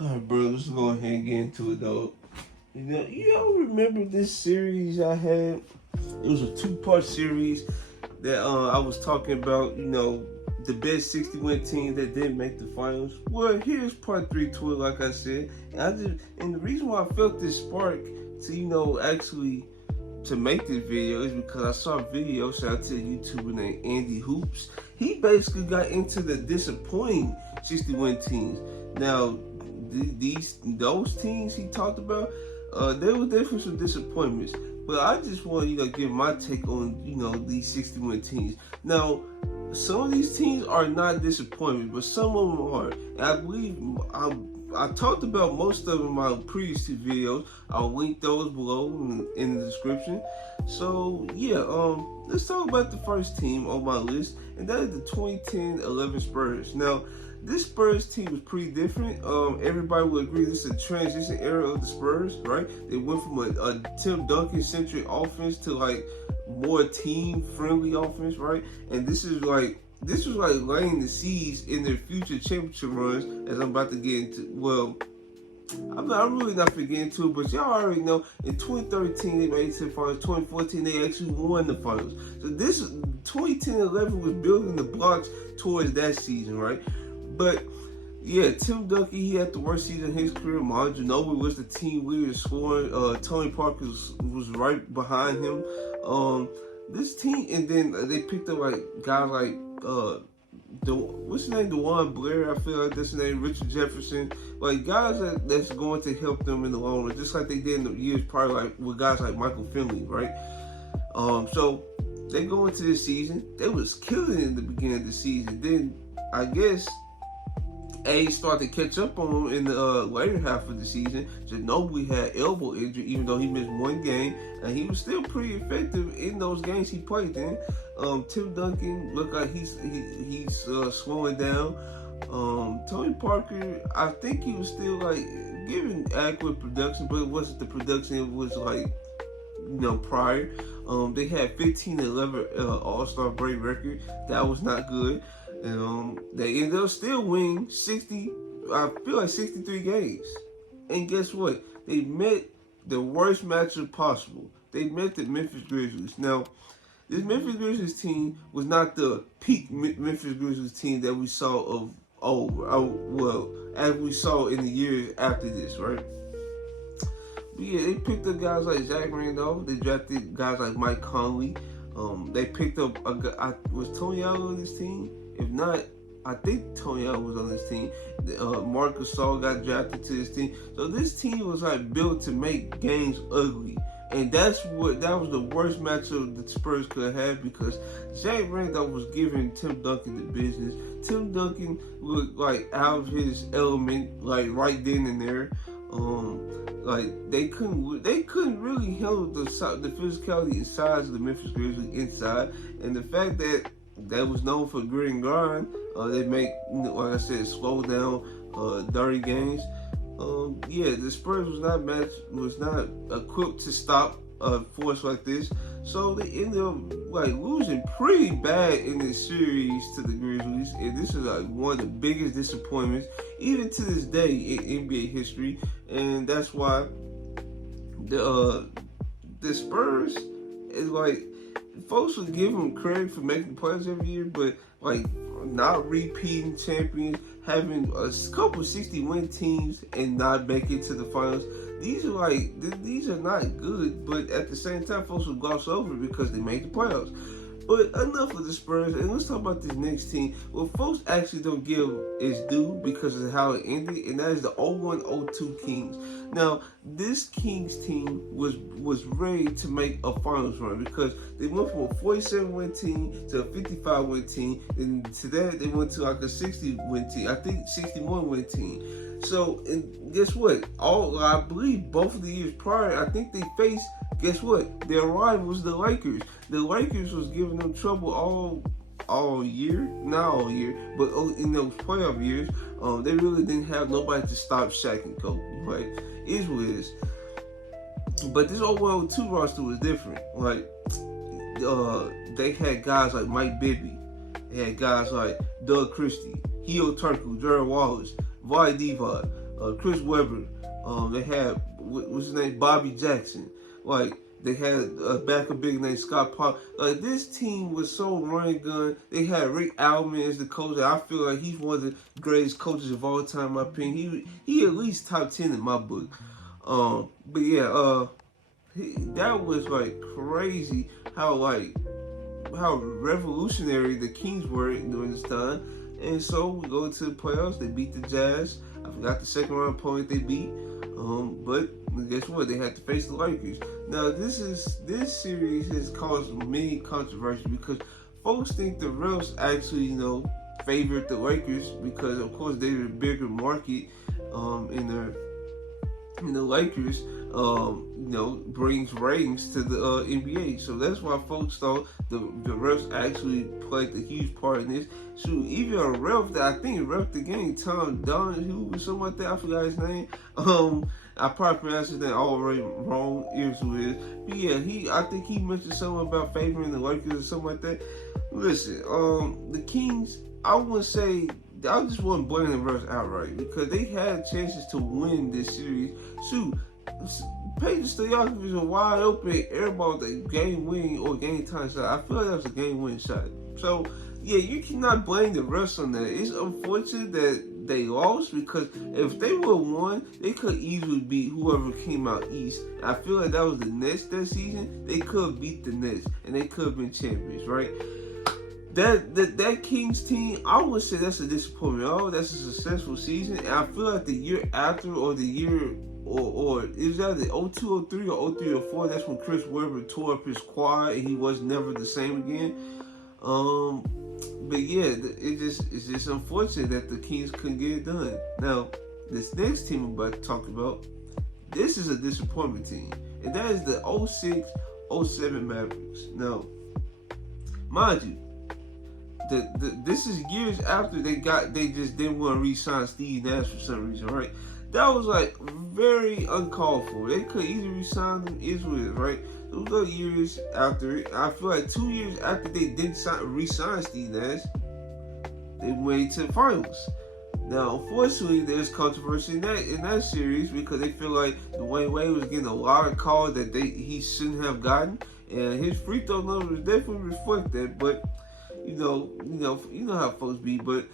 Alright, bro, let's go ahead and get into it, though. You remember this series I had? It was a two-part series that I was talking about, the best 60-win teams that didn't make the finals. Well, here's part 3 to it, like I said. And the reason why I felt this spark to, actually to make this video is because I saw a video, shout out to a YouTuber named Andy Hoops. He basically got into the disappointing 60-win teams. Now, those teams he talked about, there was definitely some disappointments. But I just want to give my take on these 60-win teams. Now, some of these teams are not disappointments, but some of them are. And I believe I talked about most of them in my previous 2 videos. I'll link those below in the description. So yeah, let's talk about the first team on my list, and that is the 2010-11 Spurs. Now, this Spurs team was pretty different. Everybody would agree this is a transition era of the Spurs, right? They went from a Tim Duncan-centric offense to like more team-friendly offense, right? And this was like laying the seeds in their future championship runs, as I'm about to get into. Well, I'm really not forgetting to it, but y'all already know in 2013 they made it to the finals. 2014 they actually won the finals. So this 2010-11 was building the blocks towards that season, right? But yeah, Tim Duncan, he had the worst season in his career. Manu Ginobili was the team leader in scoring. Tony Parker was right behind him. This team, and then they picked up like guys like what's his name, DeJuan Blair. I feel like that's his name. Richard Jefferson, like guys that's going to help them in the long run, just like they did in the years prior, like with guys like Michael Finley, right? So they go into this season. They was killing in the beginning of the season. Then I guess started to catch up on him in the later half of the season. Ginobili had elbow injury, even though he missed 1 game, and he was still pretty effective in those games he played in. Tim Duncan looked like he's slowing down. Tony Parker, I think he was still like giving adequate production, but it wasn't the production it was like prior. They had 15-11 All-Star break record. That was not good. And they ended up still winning 63 games. And guess what? They met the worst matchup possible. They met the Memphis Grizzlies. Now, this Memphis Grizzlies team was not the peak Memphis Grizzlies team that we saw as we saw in the years after this, right? But yeah, they picked up guys like Zach Randolph. They drafted guys like Mike Conley. They picked up was Tony Allen on this team? If not, I think Tony Allen was on this team. Marc Gasol got drafted to this team. So this team was like built to make games ugly. And that was the worst matchup the Spurs could have, because Zach Randolph was giving Tim Duncan the business. Tim Duncan looked like out of his element, like right then and there. Like they couldn't really handle the physicality and size of the Memphis Grizzlies inside, and the fact that was known for grit and grind. They make, like I said, slow down, dirty games. Yeah, the Spurs was not equipped to stop a force like this. So they ended up like losing pretty bad in this series to the Grizzlies, and this is like one of the biggest disappointments even to this day in NBA history. And that's why the Spurs is like, folks would give them credit for making playoffs every year, but like not repeating champions, having a couple 60-win teams and not make it to the finals. These are not good, but at the same time, folks will gloss over because they made the playoffs. But enough of the Spurs, and let's talk about this next team. Well, folks actually don't give its due because of how it ended, and that is the 01-02 Kings. Now, this Kings team was ready to make a finals run because they went from a 47-win team to a 55-win team, and to that they went to like a 60-win team. I think 61-win team. So, and guess what? I believe both of the years prior, I think they faced, guess what? Their rivals, the Lakers. The Lakers was giving them trouble all year, not all year, but in those playoff years, they really didn't have nobody to stop Shaq and Kobe. Right? It is what it is. But this 01-02 roster was different. Like, they had guys like Mike Bibby. They had guys like Doug Christie, Heo Turkle, Gerald Wallace, Vi Divac, Chris Webber. They had what's his name, Bobby Jackson. Like they had a backup big named Scott Park. Like this team was so run gun. They had Rick Allen as the coach. I feel like he's one of the greatest coaches of all time. In my opinion, he at least top 10 in my book. But yeah, that was like crazy how revolutionary the Kings were during this time. And so we go to the playoffs. They beat the Jazz. I forgot the second round opponent they beat. But guess what? They had to face the Lakers. Now this series has caused many controversies because folks think the refs actually, favored the Lakers because of course they were a bigger market in the Lakers, brings ratings to the NBA. So that's why folks thought the refs actually played a huge part in this. So even a ref that I think ref the game, Tom Donahue or something like that, I forgot his name. I probably pronounced his name already wrong, but yeah, I think he mentioned something about favoring the Lakers or something like that. Listen, the Kings, I wouldn't say, I just wouldn't blame the refs outright because they had chances to win this series. Shoot, Peyton Stoyanovich was a wide open airball, the game winning or game time shot. I feel like that was a game winning shot. So yeah, you cannot blame the refs on that. It's unfortunate that they lost because if they would have won, they could easily beat whoever came out east. I feel like that was the Nets that season. They could have beat the Nets and they could have been champions, right? That Kings team, I would say that's a disappointment. Oh, that's a successful season. And I feel like the year after or the year or it was either 02, 03 or 03 or 04, that's when Chris Webber tore up his quad and he was never the same again. But yeah, it's just unfortunate that the Kings couldn't get it done. Now, this next team I'm about to talk about, this is a disappointment team. And that is the 06-07 Mavericks. Now, mind you, this is years after they just didn't want to re-sign Steve Nash for some reason, right? That was like very uncalled for. They could easily re-sign them Israel, right? Those were years after it. I feel like 2 years after they didn't re-sign Steve Nash, they went to the finals. Now, unfortunately, there's controversy in that series because they feel like Dwayne Wade was getting a lot of calls that he shouldn't have gotten, and his free throw numbers definitely reflect that. But you know how folks be. But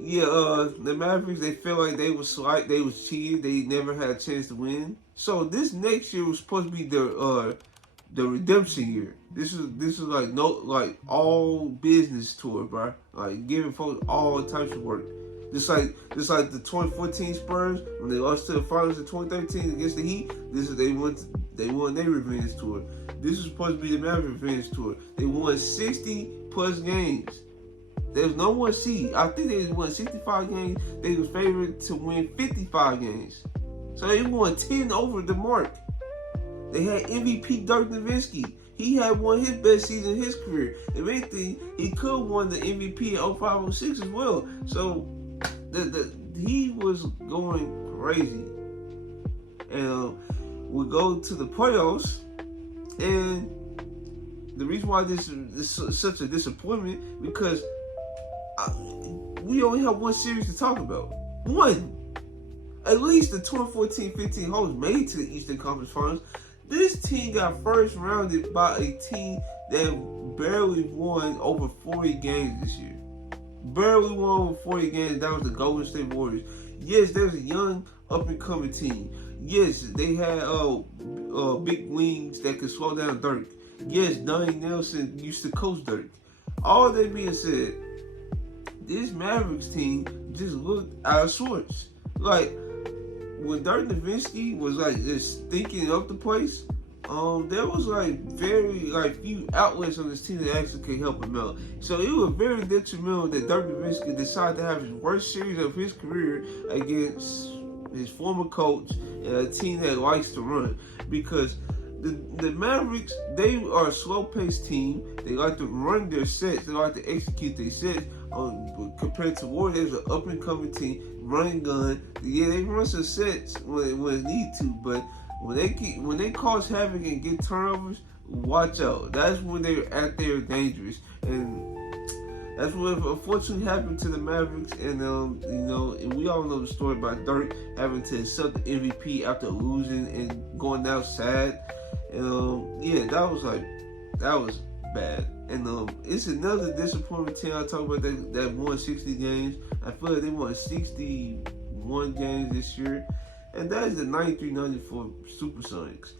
yeah, the Mavericks, they feel like they was cheated. They never had a chance to win. So this next year was supposed to be the redemption year. This is like all business tour, bro. Like giving folks all types of work. Just like the 2014 Spurs when they lost to the finals in 2013 against the Heat. They won their revenge tour. This is supposed to be the Mavericks revenge tour. They won 60 plus games. There's no one seed. I think they won 65 games. They was favored to win 55 games. So they won 10 over the mark. They had MVP Dirk Nowitzki. He had won his best season in his career. If anything, he could have won the MVP in 05-06 as well. So he was going crazy. And we go to the playoffs, and the reason why this is such a disappointment because we only have one series to talk about. One. At least the 2014-15 Hawks made it to the Eastern Conference Finals. This team got first rounded by a team that barely won over 40 games this year. Barely won over 40 games. That was the Golden State Warriors. Yes, there's a young up-and-coming team. Yes, they had big wings that could slow down Dirk. Yes, Donnie Nelson used to coach Dirk. All that being said, this Mavericks team just looked out of sorts. Like, when Dirk Nowitzki was just stinking up the place, there was very few outlets on this team that actually could help him out. So it was very detrimental that Dirk Nowitzki decided to have his worst series of his career against his former coach and a team that likes to run. Because the Mavericks, they are a slow-paced team. They like to run their sets. They like to execute their sets. Compared to Warriors, an up-and-coming team, running gun. Yeah, they run some sets when it need to, but when they cause havoc and get turnovers, watch out. That's when they're at their dangerous. And That's what unfortunately happened to the Mavericks, and and we all know the story about Dirk having to accept the MVP after losing and going out sad. And yeah, that was bad. And it's another disappointing team. I talk about that won 60 games. I feel like they won 61 games this year, and that is the 93-94 SuperSonics.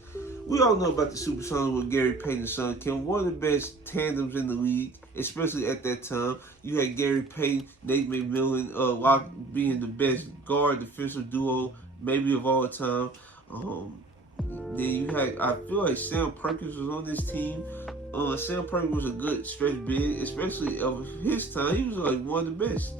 We all know about the SuperSonics with Gary Payton and Son Kim, one of the best tandems in the league, especially at that time. You had Gary Payton, Nate McMillan, being the best guard defensive duo maybe of all time. Then you had, I feel like Sam Perkins was on this team. Sam Perkins was a good stretch big, especially of his time. He was like one of the best.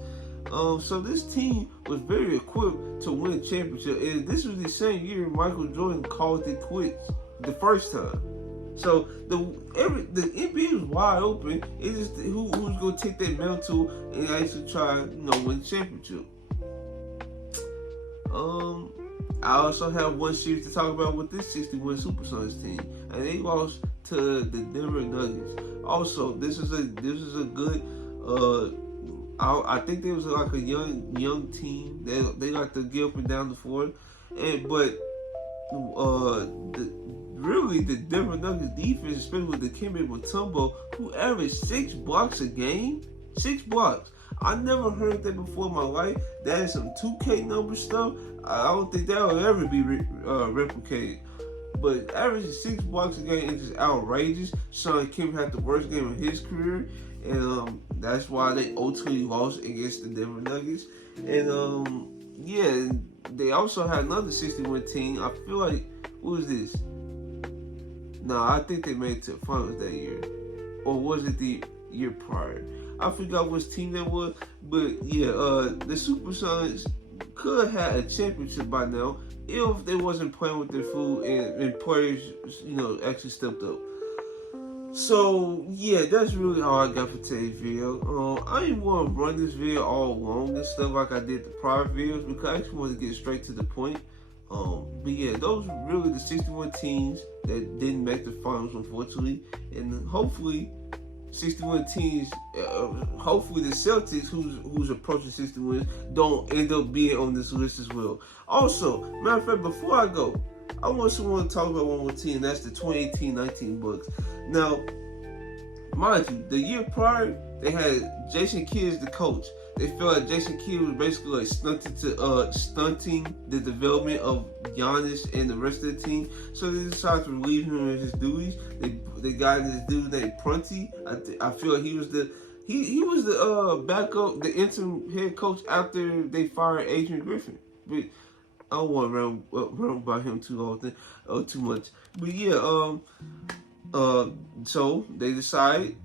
So this team was very equipped to win a championship, and this was the same year Michael Jordan called it quits the first time. So the NBA was wide open. It's just who's going to take that mantle and actually try, win the championship. I also have one series to talk about with this 61 SuperSonics team, and they lost to the Denver Nuggets. Also, this is a good. I think they was like a young team. They like to get up and down the floor, but the Denver Nuggets defense, especially with the Dikembe Mutombo, who averaged 6 blocks a game. 6 blocks. I never heard that before in my life. That is some 2K number stuff. I don't think that will ever be replicated. But averaging 6 blocks a game is just outrageous. Sean Kemp had the worst game of his career, and that's why they ultimately lost against the Denver Nuggets. And they also had another 61 team. I feel like, who was this? No, I think they made it to the finals that year, or was it the year prior? I forgot which team that was, but yeah, the SuperSonics could have a championship by now if they wasn't playing with their food and players, actually stepped up. So yeah, that's really all I got for today's video. I didn't want to run this video all long and stuff like I did the prior videos because I actually wanted to get straight to the point. But yeah, those were really the 61 teams that didn't make the finals, unfortunately, and hopefully 61 teams, hopefully the Celtics, who's approaching 60 wins, don't end up being on this list as well. Also, matter of fact, before I go, I want someone to talk about one more team, and that's the 2018-19 Bucks. Now, mind you, the year prior, they had Jason Kidd as the coach. They felt like Jason Kidd was basically like stunting the development of Giannis and the rest of the team. So they decided to relieve him of his duties. They got this dude named Prunty. I feel like he was the backup, the interim head coach after they fired Adrian Griffin. But I don't want to run about him too much. But yeah, so they decided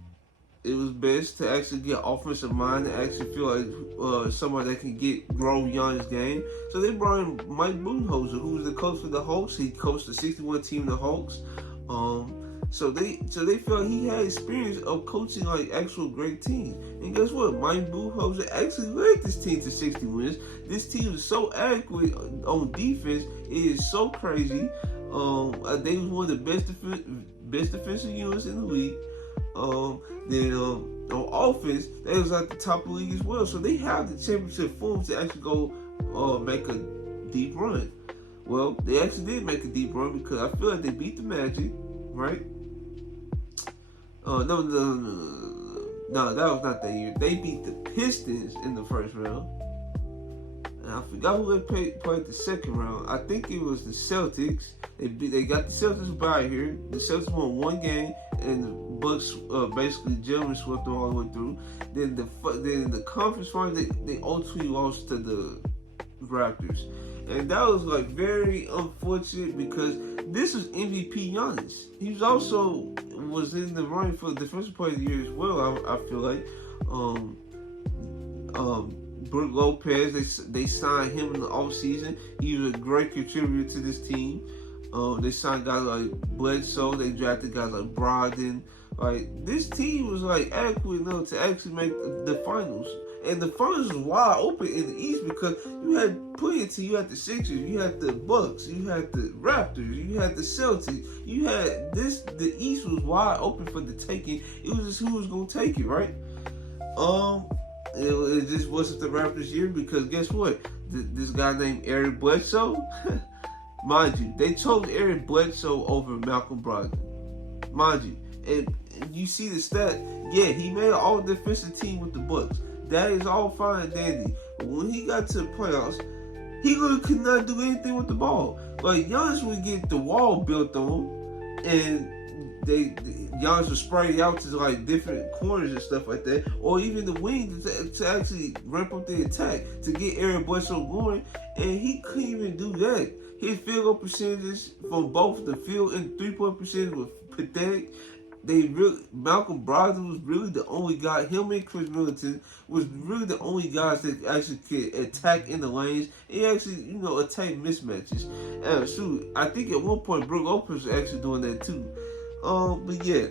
it was best to actually get offensive mind and actually feel like somebody that can grow Giannis' game. So they brought in Mike Budenholzer, who was the coach for the Hawks. He coached the 61 team of the Hawks. So they felt he had experience of coaching like actual great teams. And guess what? Mike Budenholzer actually led this team to 60 wins. This team is so adequate on defense. It is so crazy. They was one of the best defensive units in the league. Then on offense, they was at the top of the league as well. So they have the championship form to actually go make a deep run. Well, they actually did make a deep run because I feel like they beat the Magic, right? No, that was not that year. They beat the Pistons in the first round. And I forgot who they played the second round. I think it was the Celtics. They got the Celtics by here. The Celtics won one game, and the Bucks basically gentlemen swept them all the way through. Then the conference final, they ultimately lost to the Raptors, and that was like very unfortunate because this was MVP Giannis. He was also in the running for the defensive player of the year as well. I feel like Brook Lopez, they signed him in the offseason. He was a great contributor to this team. They signed guys like Bledsoe. They drafted guys like Brogdon. Like, this team was like adequate enough to actually make the finals. And the finals was wide open in the East because you had plenty of teams. You had the Sixers, you had the Bucks, you had the Raptors, you had the Celtics. You had the East was wide open for the taking. It was just who was gonna take it, right? Um, it just wasn't the Raptors' year because guess what? This guy named Eric Bledsoe, mind you, they chose Eric Bledsoe over Malcolm Brogdon, mind you. And you see the stat, yeah, he made an all-defensive team with the Bucks. That is all fine and dandy. But when he got to the playoffs, he really could not do anything with the ball. Like, Giannis would get the wall built on him, and Giannis would spray out to like different corners and stuff like that, or even the wing to actually ramp up the attack to get Eric Bledsoe going, and he couldn't even do that. His field goal percentages from both the field and 3-point percentage was pathetic. Malcolm Brogdon was really the only guy. Him and Chris Middleton was really the only guys that actually could attack in the lanes and actually, attack mismatches. Shoot, I think at one point Brook Lopez was actually doing that too. But yeah.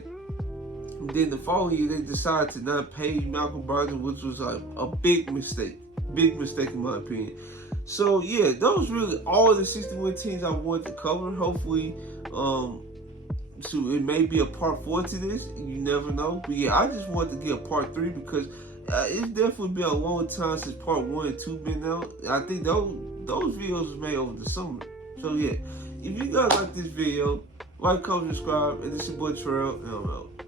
Then the following year they decided to not pay Malcolm Brogdon, which was like a big mistake. Big mistake in my opinion. So yeah, those really all the 61 teams I wanted to cover. Hopefully, so it may be a part 4 to this. You never know. But yeah, I just wanted to get a part 3 because it's definitely been a long time since part 1 and 2 been out. I think those videos was made over the summer. So yeah, if you guys like this video, like, comment, subscribe, and this is your boy Terrell, and I'm out.